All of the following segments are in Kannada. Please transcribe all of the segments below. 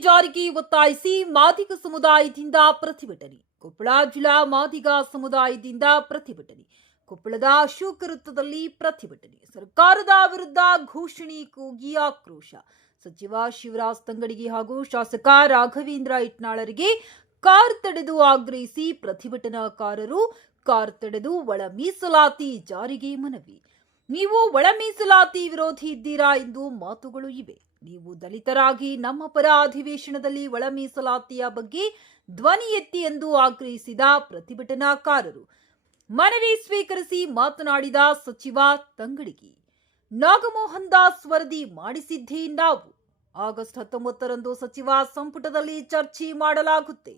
ಜಾರಿಗೆ ಒತ್ತಾಯಿಸಿ ಮಾದಿಗ ಸಮುದಾಯದಿಂದ ಪ್ರತಿಭಟನೆ. ಕೊಪ್ಪಳ ಜಿಲ್ಲಾ ಮಾದಿಗ ಸಮುದಾಯದಿಂದ ಪ್ರತಿಭಟನೆ. ಕೊಪ್ಪಳದ ಅಶೋಕ ವೃತ್ತದಲ್ಲಿ ಪ್ರತಿಭಟನೆ. ಸರ್ಕಾರದ ವಿರುದ್ಧ ಘೋಷಣೆ ಕೂಗಿ ಆಕ್ರೋಶ. ಸಚಿವ ಶಿವರಾಜ್ ತಂಗಡಿಗೆ ಹಾಗೂ ಶಾಸಕ ರಾಘವೇಂದ್ರ ಇಟ್ನಾಳರಿಗೆ ಕಾರ್ ತಡೆದು ಆಗ್ರಹಿಸಿ ಪ್ರತಿಭಟನಾಕಾರರು ಕಾರ್ ತಡೆದು ಒಳ ಮೀಸಲಾತಿ ಜಾರಿಗೆ ಮನವಿ. ನೀವು ಒಳ ಮೀಸಲಾತಿ ವಿರೋಧಿ ಇದ್ದೀರಾ ಎಂದು ಮಾತುಗಳು ಇವೆ. ನೀವು ದಲಿತರಾಗಿ ನಮ್ಮ ಪರ ಅಧಿವೇಶನದಲ್ಲಿ ಒಳ ಮೀಸಲಾತಿಯ ಬಗ್ಗೆ ಧ್ವನಿ ಎತ್ತಿ ಎಂದು ಆಗ್ರಹಿಸಿದ ಪ್ರತಿಭಟನಾಕಾರರು. ಮನವಿ ಸ್ವೀಕರಿಸಿ ಮಾತನಾಡಿದ ಸಚಿವ ತಂಗಡಿಗಿ, ನಾಗಮೋಹನ್ ದಾಸ್ ವರದಿ ಮಾಡಿಸಿದ್ದೇ ನಾವು. ಆಗಸ್ಟ್ ಹತ್ತೊಂಬತ್ತರಂದು ಸಚಿವ ಸಂಪುಟದಲ್ಲಿ ಚರ್ಚೆ ಮಾಡಲಾಗುತ್ತೆ.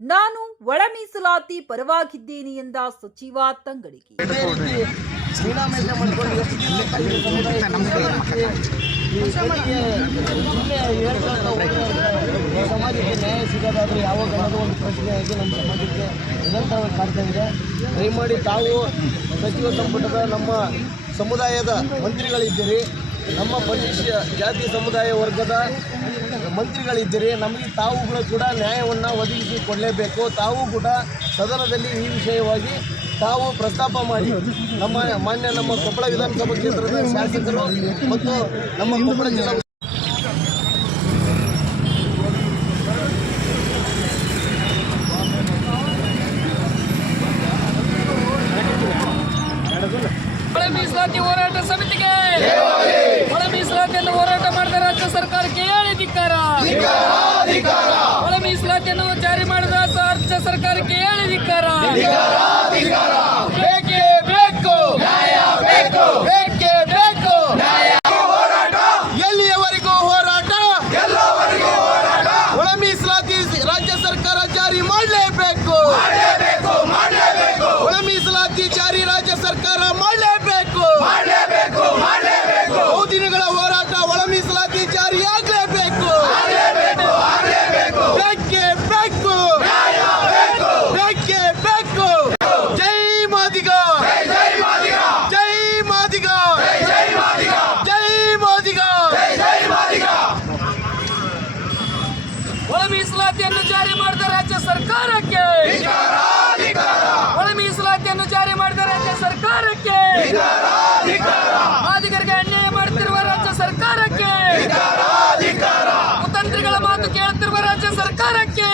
ನಾನು ಒಳ ಮೀಸಲಾತಿ ಪರವಾಗಿದ್ದೇನೆ ಎಂದ ಸಚಿವ ತಂಗಡಿಗಿ. ಮೀನಾಮೇಷ ಮಾಡ್ಕೊಂಡು ಸಮಾಜಕ್ಕೆ ನ್ಯಾಯ ಸಿಗೋದಾದ್ರೆ ಯಾವಾಗ ಅನ್ನೋದು ಒಂದು ಪ್ರಶ್ನೆಯಾಗಿ ನಮ್ಮ ಸಮಾಜಕ್ಕೆ ನಿರಂತರವಾಗಿ ಕಾಡ್ತಾ ಇದೆ ದಯಮಾಡಿ ತಾವು ಸಚಿವ ಸಂಪುಟದ ನಮ್ಮ ಸಮುದಾಯದ ಮಂತ್ರಿಗಳಿದ್ದೀರಿ ನಮ್ಮ ಪರಿಶಿಷ್ಟ ಜಾತಿ ಸಮುದಾಯ ವರ್ಗದ ಮಂತ್ರಿಗಳಿದ್ದೀರಿ ನಮಗೆ ತಾವುಗಳು ಕೂಡ ನ್ಯಾಯವನ್ನು ಒದಗಿಸಿ ಕೊಡಲೇಬೇಕು ತಾವು ಕೂಡ ಸದನದಲ್ಲಿ ಈ ವಿಷಯವಾಗಿ ತಾವು ಪ್ರಸ್ತಾಪ ಮಾಡಿ ನಮ್ಮ ಮಾನ್ಯ ನಮ್ಮ ಕೊಪ್ಪಳ ವಿಧಾನಸಭಾ ಕ್ಷೇತ್ರದ ಶಾಸಕರು ಮತ್ತು ನಮ್ಮ ಕೊಪ್ಪಳ ಜಿಲ್ಲಾ ಒಳ ಮೀಸಲಾತಿ ಹೋರಾಟ ಸಮಿತಿಗೆ ಒಳ ಮೀಸಲಾತಿಯನ್ನು ಹೋರಾಟ ಮಾಡಿದ ರಾಜ್ಯ ಸರ್ಕಾರಕ್ಕೆ ಹೇಳಿ ಧಿಕ್ಕಾರ. ಒಳ ಮೀಸಲಾತಿಯನ್ನು ಜಾರಿ ಮಾಡಿದ ರಾಜ್ಯ ಸರ್ಕಾರಕ್ಕೆ ಹೇಳಿ ಧಿಕ್ಕಾರ ಬೇಕೇ ಬೇಕು ಬೇಕೇ ಬೇಕು ಎಲ್ಲಿಯವರೆಗೂ ಹೋರಾಟ ಒಳ ಮೀಸಲಾತಿ ರಾಜ್ಯ ಸರ್ಕಾರ ಜಾರಿ ಮಾಡಲೇಬೇಕು ಒಳ ಮೀಸಲಾತಿ ಜಾರಿ ರಾಜ್ಯ ಸರ್ಕಾರ ಮಾಡಲೇಬೇಕು ಬಹುದಿನಗಳ ಹೋರಾಟ ಒಳ ಮೀಸಲಾತಿ ಜಾರಿ ಆಗಲೇಬೇಕು ಬೇಕೇ ಬೇಕು ಬೇಕೇ ಬೇಕು ಜೈ ಮಾದಿಗ ಜೈ ಮಾದಿಗ ಜೈ ಮಾದಿಗ ಒಳ ಮೀಸಲಾತಿಯನ್ನು ಜಾರಿ ಮಾಡಿದ ರಾಜ್ಯ ಸರ್ಕಾರಕ್ಕೆ ಒಳ ಮೀಸಲಾತಿಯನ್ನು ಜಾರಿ ಮಾಡಿದ ರಾಜ್ಯ ಸರ್ಕಾರಕ್ಕೆ. ಮಾದಿಗರಿಗೆ ಅನ್ಯಾಯ ಮಾಡುತ್ತಿರುವ ರಾಜ್ಯ ಸರ್ಕಾರಕ್ಕೆ. ಕುತಂತ್ರಿಗಳ ಮಾತು ಕೇಳುತ್ತಿರುವ ರಾಜ್ಯ ಸರ್ಕಾರಕ್ಕೆ.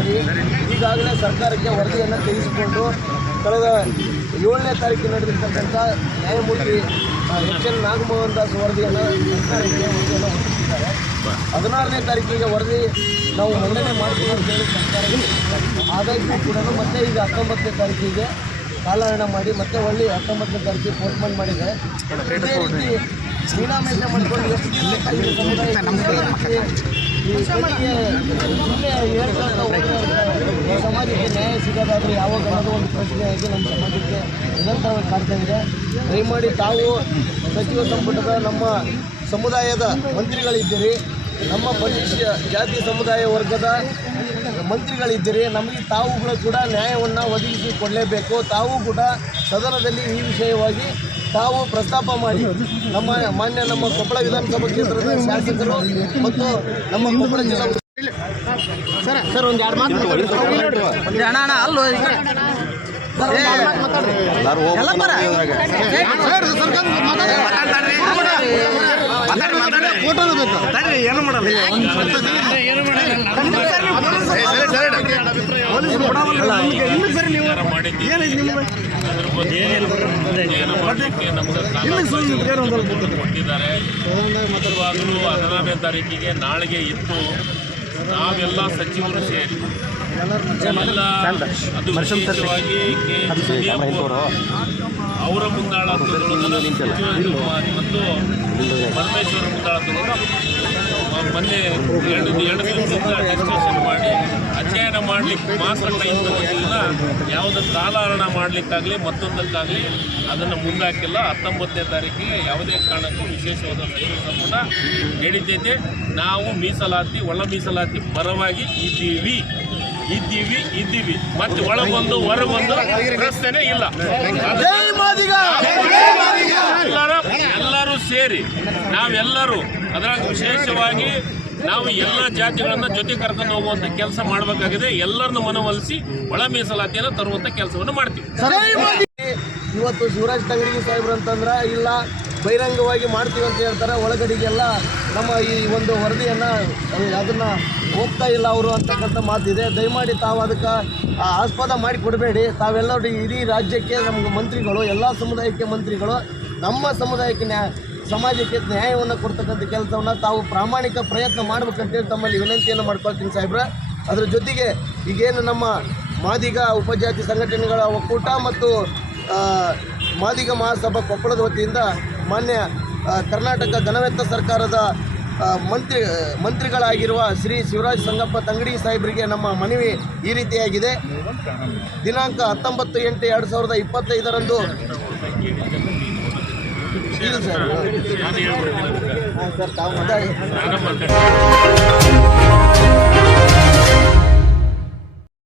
ಮಾಡಿ ಈಗಾಗಲೇ ಸರ್ಕಾರಕ್ಕೆ ವರದಿಯನ್ನು ತೆಗೆಸಿಕೊಂಡು ಕಳೆದ ಏಳನೇ ತಾರೀಕು ನಡೆದಿರ್ತಕ್ಕಂಥ ನ್ಯಾಯಮೂರ್ತಿ ಎಚ್ ಎನ್ ನಾಗಮೋಹನ್ ದಾಸ್ ವರದಿಯನ್ನು ಸರ್ಕಾರಕ್ಕೆ ವರದಿಯನ್ನು ಒದಗಿಸಿದ್ದಾರೆ ಹದಿನಾರನೇ ತಾರೀಕಿಗೆ ವರದಿ ನಾವು ಮಂಡನೆ ಮಾಡ್ತೀವಿ ಅಂತ ಹೇಳಿ ಸರ್ಕಾರಕ್ಕೆ. ಆದಾಯಕ್ಕೂ ಕೂಡ ಮತ್ತೆ ಈಗ ಹತ್ತೊಂಬತ್ತನೇ ತಾರೀಕಿಗೆ ಕಾಲಹರಣ ಮಾಡಿ ಮತ್ತೆ ಒಳ್ಳೆ ಹತ್ತೊಂಬತ್ತನೇ ತಾರೀಕಿಗೆ ಪೋಸ್ಟ್ಪೋನ್ ಮಾಡಿದೆ ಇದೇ ರೀತಿ ಮೀನಾಮೇಷ ಮಾಡಿಕೊಂಡು ಎಷ್ಟು ದಿನ ಸಮಾಜಕ್ಕೆ ನ್ಯಾಯ ಸಿಗೋದಾದ್ರೆ ಯಾವಾಗ ಅನ್ನೋದು ಒಂದು ಪ್ರಶ್ನೆಯಾಗಿ ನಮ್ಮ ಸಮಾಜಕ್ಕೆ ನಿರಂತರವಾಗಿ ಕಾಡ್ತಾ ಇದೆ ದಯಮಾಡಿ ತಾವು ಸಚಿವ ಸಂಪುಟದ ನಮ್ಮ ಸಮುದಾಯದ ಮಂತ್ರಿಗಳಿದ್ದೀರಿ ನಮ್ಮ ಪರಿಶಿಷ್ಟ ಜಾತಿ ಸಮುದಾಯ ವರ್ಗದ ಮಂತ್ರಿಗಳಿದ್ದೀರಿ ನಮಗೆ ತಾವುಗಳು ಕೂಡ ನ್ಯಾಯವನ್ನು ಒದಗಿಸಿ ಕೊಡಲೇಬೇಕು ತಾವು ಕೂಡ ಸದನದಲ್ಲಿ ಈ ವಿಷಯವಾಗಿ ತಾವು ಪ್ರಸ್ತಾಪ ಮಾಡಿ ನಮ್ಮ ಮಾನ್ಯ ನಮ್ಮ ಕೊಪ್ಪಳ ವಿಧಾನಸಭಾ ಕ್ಷೇತ್ರದ ಶಾಸಕರು ಮತ್ತು ನಮ್ಮ ಕೊಪ್ಪಳ ಜಿಲ್ಲಾ ಸರ್ ಸರ್ ಒಂದು ಎರಡು ಮಾತು ಅಣ್ಣ ಅಣ್ಣ ಅಲ್ಲೋ ಏನು ಮಾಡಲ್ಲ. ಕೊಟ್ಟಿದ್ದಾರೆ. ನಿಜವಾಗಲೂ ಹದಿನಾರನೇ ತಾರೀಕಿಗೆ ನಾಳೆಗೆ ಇತ್ತು. ನಾವೆಲ್ಲ ಸಚಿವರು ಸೇರಿ. ಎಲ್ಲ ಅದು ವಿಶೇಷವಾಗಿ ಕೆ. ಸುದೀಪ್ ಅವರ ಮುಂದಾಳ ಮತ್ತು ಪರಮೇಶ್ವರ ಮುಂದಾಳತ್ವದಲ್ಲಿ ಮೊನ್ನೆ ಎರಡು ಎರಡು ದಿವಸದಿಂದ ಡಿಸ್ಕಷನ್ ಮಾಡಿ ಅಧ್ಯಯನ ಮಾಡಲಿಕ್ಕೆ ಮಾತ್ರ ಟೈಮ್ ತಗೊಂಡಿಲ್ಲ ಯಾವುದೇ ಕಾಲಹರಣ ಮಾಡಲಿಕ್ಕಾಗಲಿ ಮತ್ತೊಂದಕ್ಕಾಗಲಿ ಅದನ್ನು ಮುಂದಾಕಿಲ್ಲ ಹತ್ತೊಂಬತ್ತನೇ ತಾರೀಕಿಗೆ ಯಾವುದೇ ಕಾರಣಕ್ಕೂ ವಿಶೇಷವಾದ ಸಚಿವ ಕೂಡ ನಡೀತೈತೆ ನಾವು ಮೀಸಲಾತಿ ಒಳ ಮೀಸಲಾತಿ ಪರವಾಗಿ ಇದ್ದೀವಿ ಇದ್ದೀವಿ ಇದ್ದೀವಿ ಮತ್ತೆ ಒಳಗೆ ಬಂದು ಪ್ರಶ್ನೆ ಇಲ್ಲ ಜೈ ಮಾದಿಗ ಎಲ್ಲರ ಎಲ್ಲರೂ ಸೇರಿ ನಾವೆಲ್ಲರೂ ಅದರಾಗ ವಿಶೇಷವಾಗಿ ನಾವು ಎಲ್ಲ ಜಾತಿಗಳನ್ನ ಜೊತೆ ಕರ್ಕೊಂಡು ಹೋಗುವಂತ ಕೆಲಸ ಮಾಡಬೇಕಾಗಿದೆ. ಎಲ್ಲರನ್ನು ಮನವೊಲಿಸಿ ಒಳ ಮೀಸಲಾತಿಯನ್ನು ತರುವಂತ ಕೆಲಸವನ್ನು ಮಾಡ್ತೀವಿ. ಇವತ್ತು ಶಿವರಾಜ್ ತಂಗಡಿಗೆ ಸಾಹೇಬ್ರು ಅಂತಂದ್ರೆ ಇಲ್ಲ, ಬಹಿರಂಗವಾಗಿ ಮಾಡ್ತೀವಿ ಅಂತ ಹೇಳ್ತಾರೆ. ಒಳಗಡೆಗೆಲ್ಲ ನಮ್ಮ ಈ ಒಂದು ವರದಿಯನ್ನು, ಅದನ್ನು ಹೋಗ್ತಾ ಇಲ್ಲ ಅವರು ಅಂತಕ್ಕಂಥ ಮಾತಿದೆ. ದಯಮಾಡಿ ತಾವು ಅದಕ್ಕೆ ಆಸ್ಪದ ಮಾಡಿ ಕೊಡಬೇಡಿ. ತಾವೆಲ್ಲರೂ ಇಡೀ ರಾಜ್ಯಕ್ಕೆ ನಮ್ಗೆ ಮಂತ್ರಿಗಳು, ಎಲ್ಲ ಸಮುದಾಯಕ್ಕೆ ಮಂತ್ರಿಗಳು, ನಮ್ಮ ಸಮುದಾಯಕ್ಕೆ ಸಮಾಜಕ್ಕೆ ನ್ಯಾಯವನ್ನು ಕೊಡ್ತಕ್ಕಂಥ ಕೆಲಸವನ್ನು ತಾವು ಪ್ರಾಮಾಣಿಕ ಪ್ರಯತ್ನ ಮಾಡ್ಬೇಕಂತೇಳಿ ತಮ್ಮಲ್ಲಿ ವಿನಂತಿಯನ್ನು ಮಾಡ್ಕೊಳ್ತೀನಿ ಸಾಹೇಬ್ರ. ಅದರ ಜೊತೆಗೆ ಈಗೇನು ನಮ್ಮ ಮಾದಿಗ ಉಪಜಾತಿ ಸಂಘಟನೆಗಳ ಒಕ್ಕೂಟ ಮತ್ತು ಮಾದಿಗ ಮಹಾಸಭಾ ಕೊಪ್ಪಳದ ವತಿಯಿಂದ ಮಾನ್ಯ ಕರ್ನಾಟಕ ಘನವೆತ್ತ ಸರ್ಕಾರದ ಮಂತ್ರಿ, ಮಂತ್ರಿಗಳಾಗಿರುವ ಶ್ರೀ ಶಿವರಾಜ್ ಸಂಗಪ್ಪ ತಂಗಡಿ ಸಾಹೇಬರಿಗೆ ನಮ್ಮ ಮನವಿ ಈ ರೀತಿಯಾಗಿದೆ. ದಿನಾಂಕ ಹತ್ತೊಂಬತ್ತು ಎಂಟು ಎರಡು ಸಾವಿರದ ಇಪ್ಪತ್ತೈದರಂದು ಸರ್ ತಾವು.